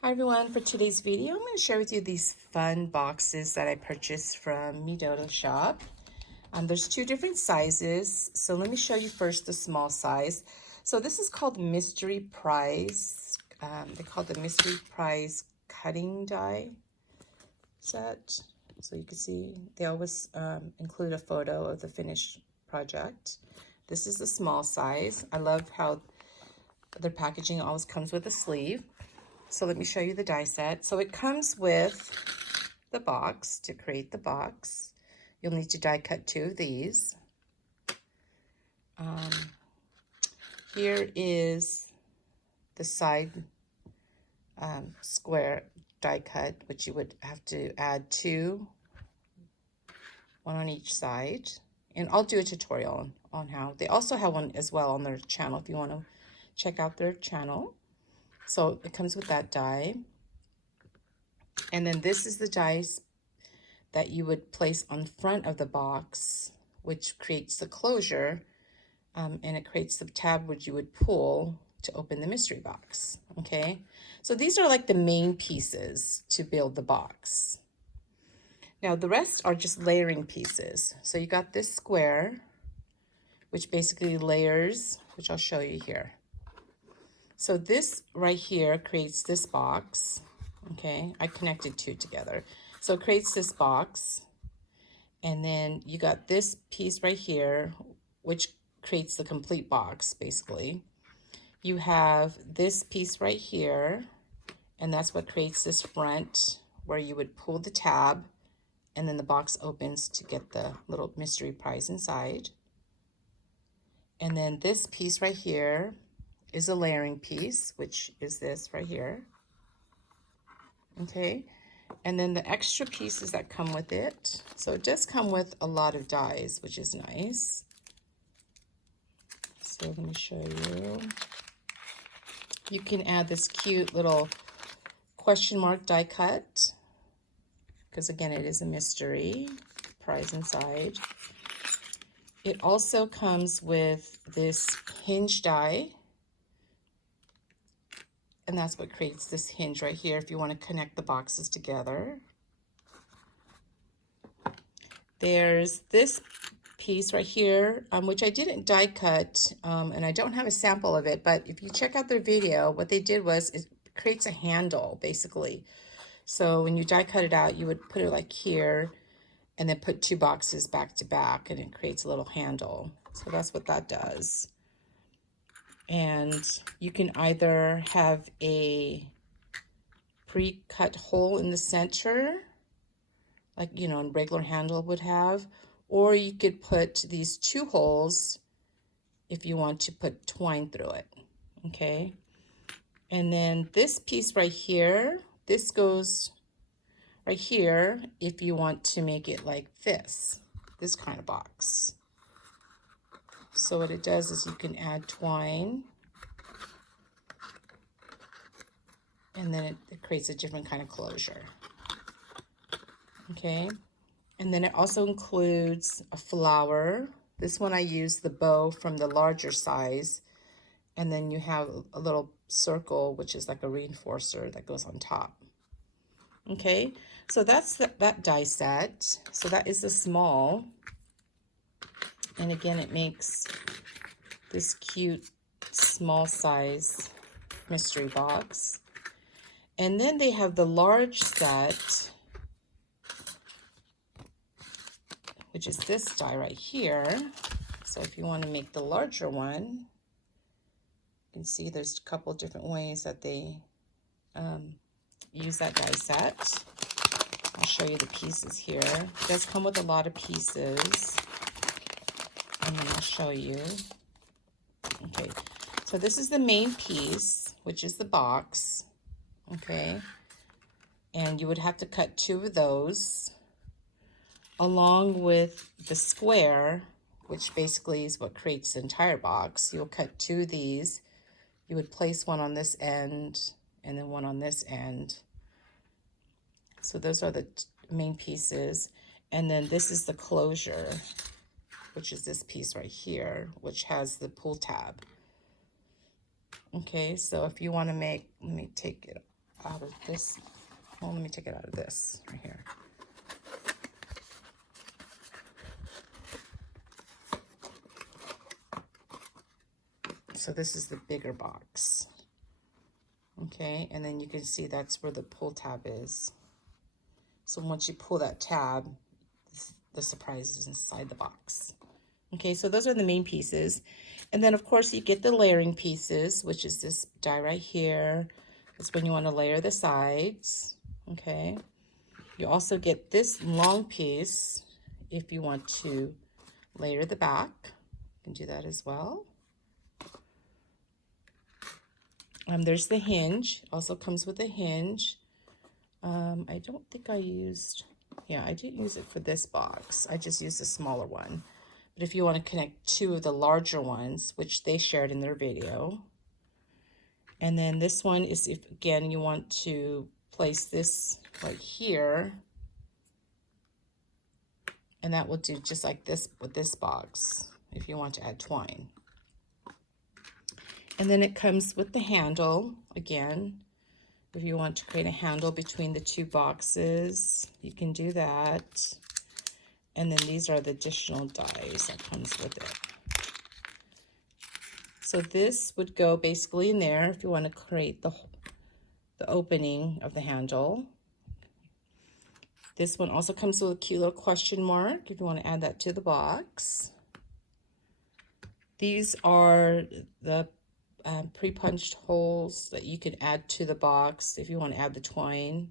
Hi everyone, for today's video, I'm going to share with you these fun boxes that I purchased from DODO shop. There's two different sizes, so let me show you first the small size. So this is called Mystery Prize. They call it the Mystery Prize Cutting Die set. So you can see they always include a photo of the finished project. This is the small size. I love how their packaging always comes with a sleeve. So let me show you the die set. So it comes with the box. To create the box, you'll need to die cut two of these. Here is the side square die cut, which you would have to add two, one on each side. And I'll do a tutorial on how. They also have one as well on their channel if you want to check out their channel. So it comes with that die. And then this is the dies that you would place on front of the box, which creates the closure, and it creates the tab which you would pull to open the mystery box, okay? So these are like the main pieces to build the box. Now the rest are just layering pieces. So you got this square, which basically layers, which I'll show you here. So this right here creates this box, okay? I connected two together. So it creates this box, and then you got this piece right here, which creates the complete box, basically. You have this piece right here, and that's what creates this front, where you would pull the tab, and then the box opens to get the little mystery prize inside. And then this piece right here is a layering piece, which is this right here. Okay, and then the extra pieces that come with it. So it does come with a lot of dies, which is nice. So let me show you. You can add this cute little question mark die cut, because again, it is a mystery prize inside. It also comes with this hinge die, and that's what creates this hinge right here if you want to connect the boxes together. There's this piece right here, which I didn't die cut, and I don't have a sample of it, but if you check out their video, what they did was it creates a handle, basically. So when you die cut it out, you would put it like here, and then put two boxes back to back, and it creates a little handle. So that's what that does. And you can either have a pre-cut hole in the center, like, you know, a regular handle would have, or you could put these two holes if you want to put twine through it, okay? And then this piece right here, this goes right here if you want to make it like this kind of box. So what it does is you can add twine, and then it creates a different kind of closure. Okay, and then it also includes a flower. This one I used the bow from the larger size, and then you have a little circle, which is like a reinforcer that goes on top. Okay, so that's that die set. So that is the small. And again, it makes this cute small size mystery box. And then they have the large set, which is this die right here. So if you want to make the larger one, you can see there's a couple of different ways that they use that die set. I'll show you the pieces here. It does come with a lot of pieces, and then I'll show you. Okay, so this is the main piece, which is the box, okay? And you would have to cut two of those, along with the square, which basically is what creates the entire box. You'll cut two of these. You would place one on this end and then one on this end. So those are the main pieces. And then this is the closure, which is this piece right here, which has the pull tab. Okay, so if you want to make, let me take it out of this. Well, let me take it out of this right here. So this is the bigger box. Okay, and then you can see that's where the pull tab is. So once you pull that tab, the surprise is inside the box. Okay, so those are the main pieces. And then of course you get the layering pieces, which is this die right here. That's when you want to layer the sides. Okay, you also get this long piece if you want to layer the back. You can do that as well. There's the hinge, also comes with a hinge. I don't think I used, yeah, I didn't use it for this box. I just used a smaller one. But if you want to connect two of the larger ones, which they shared in their video. And then this one is if, again, you want to place this right here. And that will do just like this with this box, if you want to add twine. And then it comes with the handle, again. If you want to create a handle between the two boxes, you can do that. And then these are the additional dies that comes with it. So this would go basically in there if you want to create the opening of the handle. This one also comes with a cute little question mark if you want to add that to the box. These are the pre-punched holes that you can add to the box. If you want to add the twine,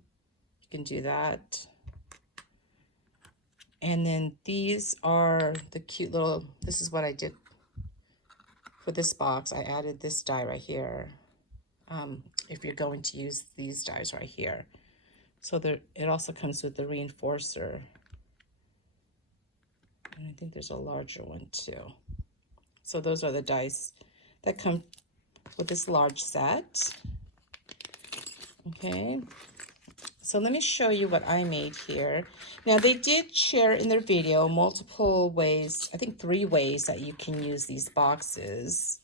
you can do that. And then these are the cute little, this is what I did for this box. I added this die right here. If you're going to use these dies right here. So there, it also comes with the reinforcer. And I think there's a larger one too. So those are the dies that come with this large set. Okay, so let me show you what I made here. Now they did share in their video multiple ways, I think 3 ways that you can use these boxes.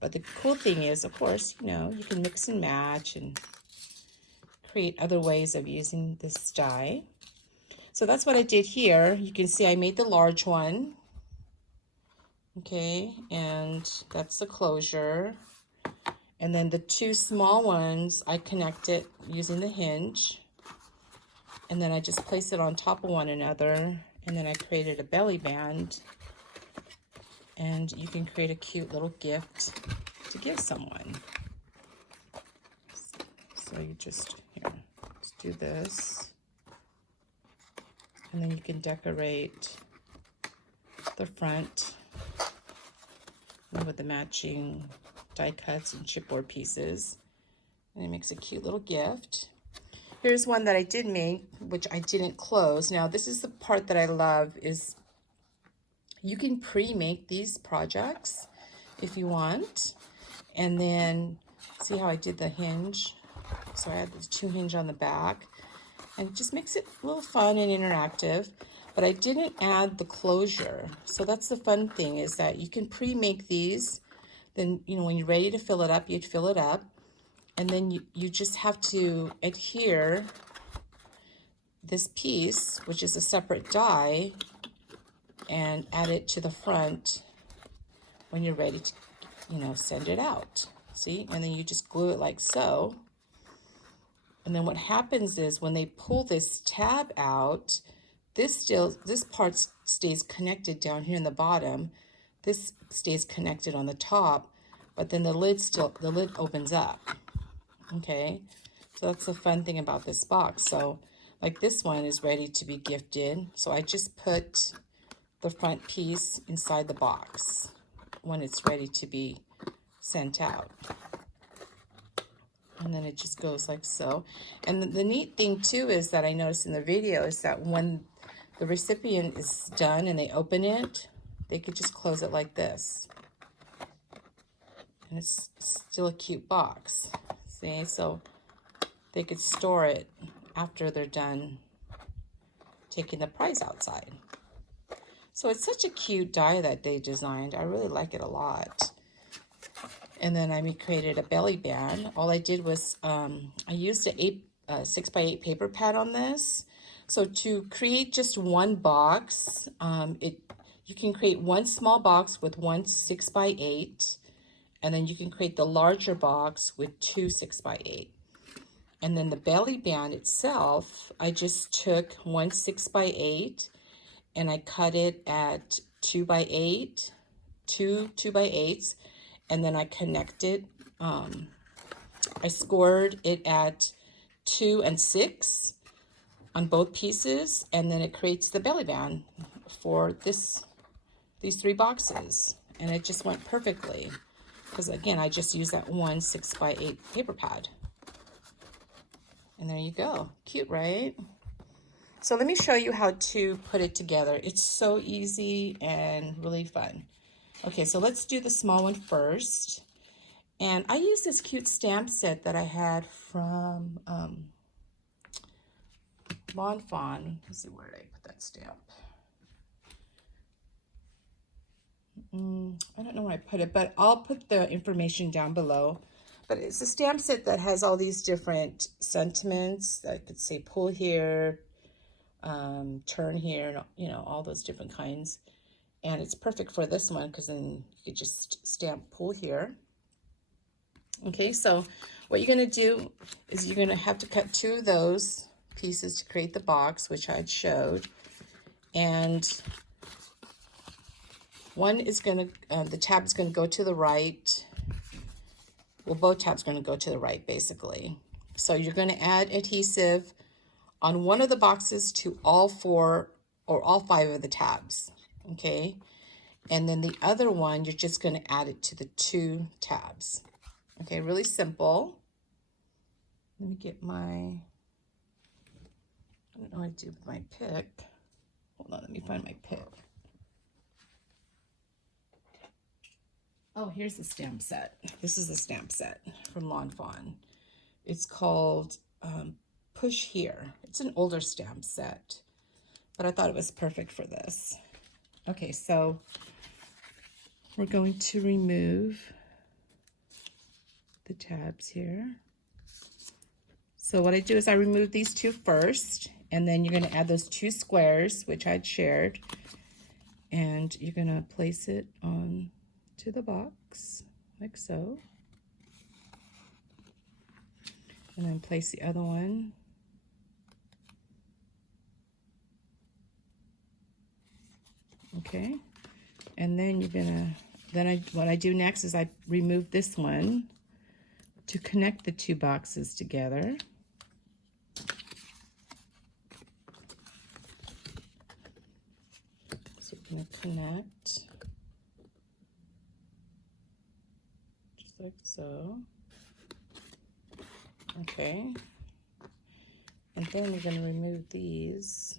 But the cool thing is, of course, you know, you can mix and match and create other ways of using this die. So that's what I did here. You can see I made the large one. Okay, and that's the closure. And then the 2 small ones I connected using the hinge. And then I just placed it on top of one another. And then I created a belly band. And you can create a cute little gift to give someone. So you just, here, let's do this. And then you can decorate the front with the matching die cuts and chipboard pieces. And it makes a cute little gift. Here's one that I did make, which I didn't close. Now this is the part that I love, is you can pre-make these projects if you want. And then see how I did the hinge? So I had the 2 hinge on the back. And it just makes it a little fun and interactive. But I didn't add the closure. So that's the fun thing, is that you can pre-make these. Then, you know, when you're ready to fill it up, you'd fill it up. And then you just have to adhere this piece, which is a separate die, and add it to the front when you're ready to, you know, send it out. See? And then you just glue it like so. And then what happens is when they pull this tab out, this part stays connected down here in the bottom. This stays connected on the top, but then the lid opens up. Okay, so that's the fun thing about this box. So like this one is ready to be gifted. So I just put the front piece inside the box when it's ready to be sent out. And then it just goes like so. And the neat thing too is that I noticed in the video is that when the recipient is done and they open it, they could just close it like this. And it's still a cute box. See, so they could store it after they're done taking the prize outside. So it's such a cute die that they designed. I really like it a lot. And then I recreated a belly band. All I did was I used a 6x8 paper pad on this. So to create just one box, you can create one small box with one 6x8, and then you can create the larger box with two 6x8. And then the belly band itself, I just took one 6x8 and I cut it at 2x8, two 2x8s, and then I connected. I scored it at 2 and 6 on both pieces, and then it creates the belly band for these 3 boxes, and it just went perfectly because again I just used that one 6x8 paper pad. And there you go. Cute, right? So let me show you how to put it together. It's so easy and really fun. Okay, so let's do the small one first. And I use this cute stamp set that I had from Lawn Fawn. Let's see, where did I put that stamp? I don't know where I put it, but I'll put the information down below. But it's a stamp set that has all these different sentiments. I could say pull here, turn here, you know, all those different kinds. And it's perfect for this one because then you could just stamp pull here. Okay, so what you're going to do is you're going to have to cut 2 of those pieces to create the box, which I'd showed. And one is going to, the tab is going to go to the right. Well, both tabs are going to go to the right, basically. So you're going to add adhesive on one of the boxes to all 4 or all 5 of the tabs, okay? And then the other one, you're just going to add it to the 2 tabs. Okay, really simple. Let me get my, I don't know what to do with my pick. Hold on, let me find my pick. Oh, here's the stamp set. This is the stamp set from Lawn Fawn. It's called Push Here. It's an older stamp set, but I thought it was perfect for this. Okay, so we're going to remove the tabs here. So what I do is I remove these 2 first, and then you're going to add those 2 squares, which I'd shared, and you're going to place it on to the box like so, and then place the other one okay, and then you're gonna what I do next is I remove this one to connect the 2 boxes together. So you're gonna connect just like so. Okay, and then you're going to remove these.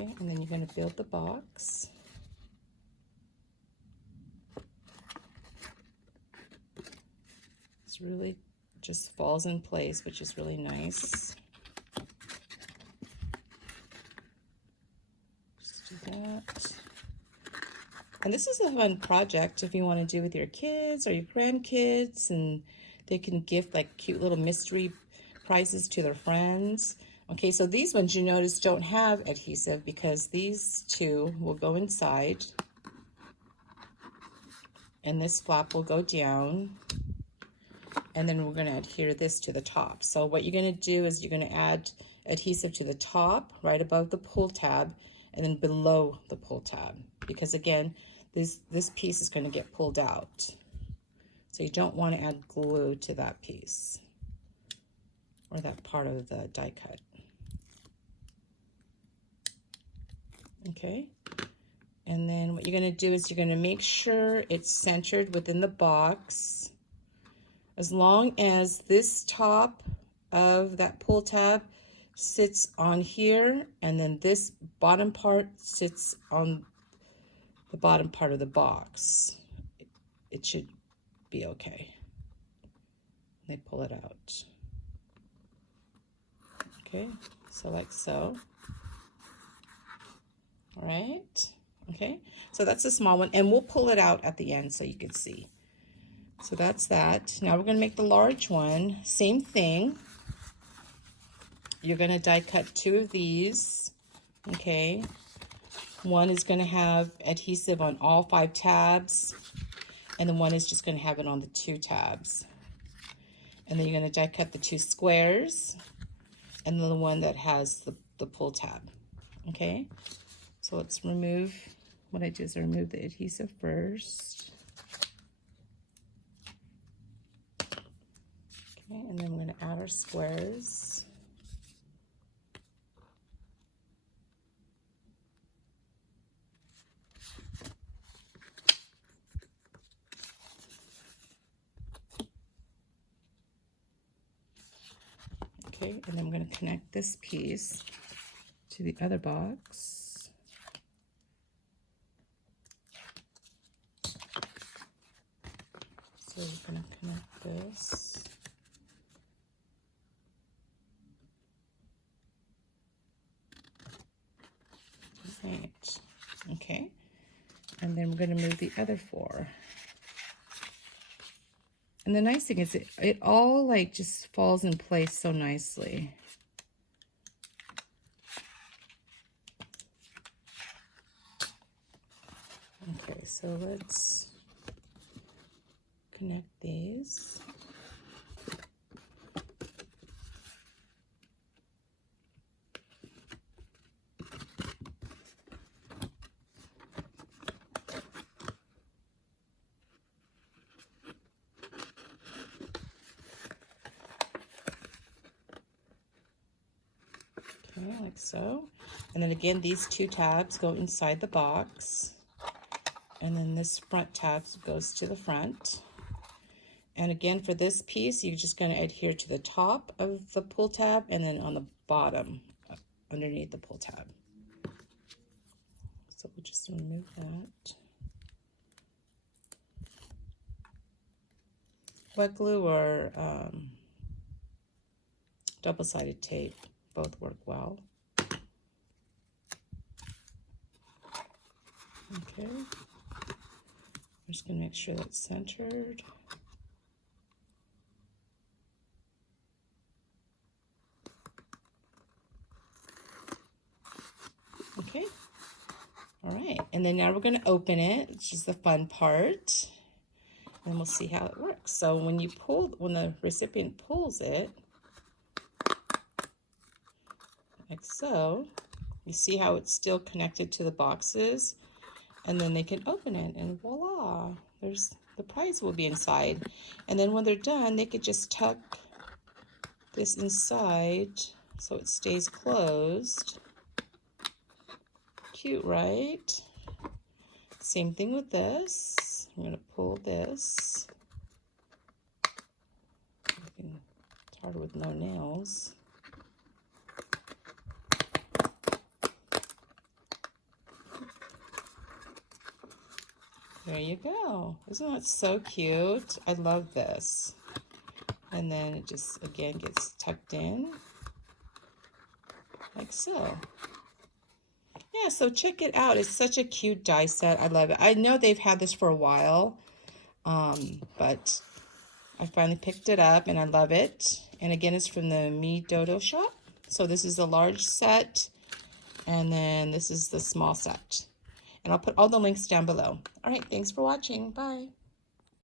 Okay, and then you're going to build the box. It's really just falls in place, which is really nice. Just do that. And this is a fun project if you want to do with your kids or your grandkids, and they can gift like cute little mystery prizes to their friends. Okay, so these ones you notice don't have adhesive because these 2 will go inside and this flap will go down, and then we're going to adhere this to the top. So what you're going to do is you're going to add adhesive to the top right above the pull tab and then below the pull tab, because again this piece is going to get pulled out, so you don't want to add glue to that piece or that part of the die cut. Okay, and then what you're going to do is you're going to make sure it's centered within the box. As long as this top of that pull tab sits on here, and then this bottom part sits on the bottom part of the box, it should be okay. They pull it out. Okay, so like so. All right. Okay. So that's a small one, and we'll pull it out at the end so you can see. So that's that. Now we're going to make the large one. Same thing. You're going to die cut 2 of these. Okay. One is going to have adhesive on all 5 tabs, and then one is just going to have it on the 2 tabs. And then you're going to die cut the 2 squares, and then the one that has the pull tab. Okay. So let's remove, what I do is I remove the adhesive first. Okay, and then we're going to add our squares. Okay, and then I'm going to connect this piece to the other box. So we're going to connect this. Right. Okay, and then we're going to move the other 4. And the nice thing is it all like just falls in place so nicely. Okay, so let's connect these. Okay, like so. And then again, these 2 tabs go inside the box. And then this front tab goes to the front. And again, for this piece, you're just going to adhere to the top of the pull tab and then on the bottom underneath the pull tab. So we'll just remove that. Wet glue or double-sided tape both work well. Okay. I'm just going to make sure that's centered. Okay. All right. And then now we're going to open it, which is the fun part. And we'll see how it works. So when you pull, when the recipient pulls it, like so, you see how it's still connected to the boxes, and then they can open it, and voila, there's the prize will be inside. And then when they're done, they could just tuck this inside so it stays closed. Cute, right? Same thing with this. I'm going to pull this. It's harder with no nails. There you go. Isn't that so cute? I love this. And then it just, again, gets tucked in. Like so. Yeah, so check it out. It's such a cute die set. I love it. I know they've had this for a while, but I finally picked it up and I love it. And again, it's from the DODO shop. So this is the large set, and then this is the small set. And I'll put all the links down below. All right, thanks for watching. Bye.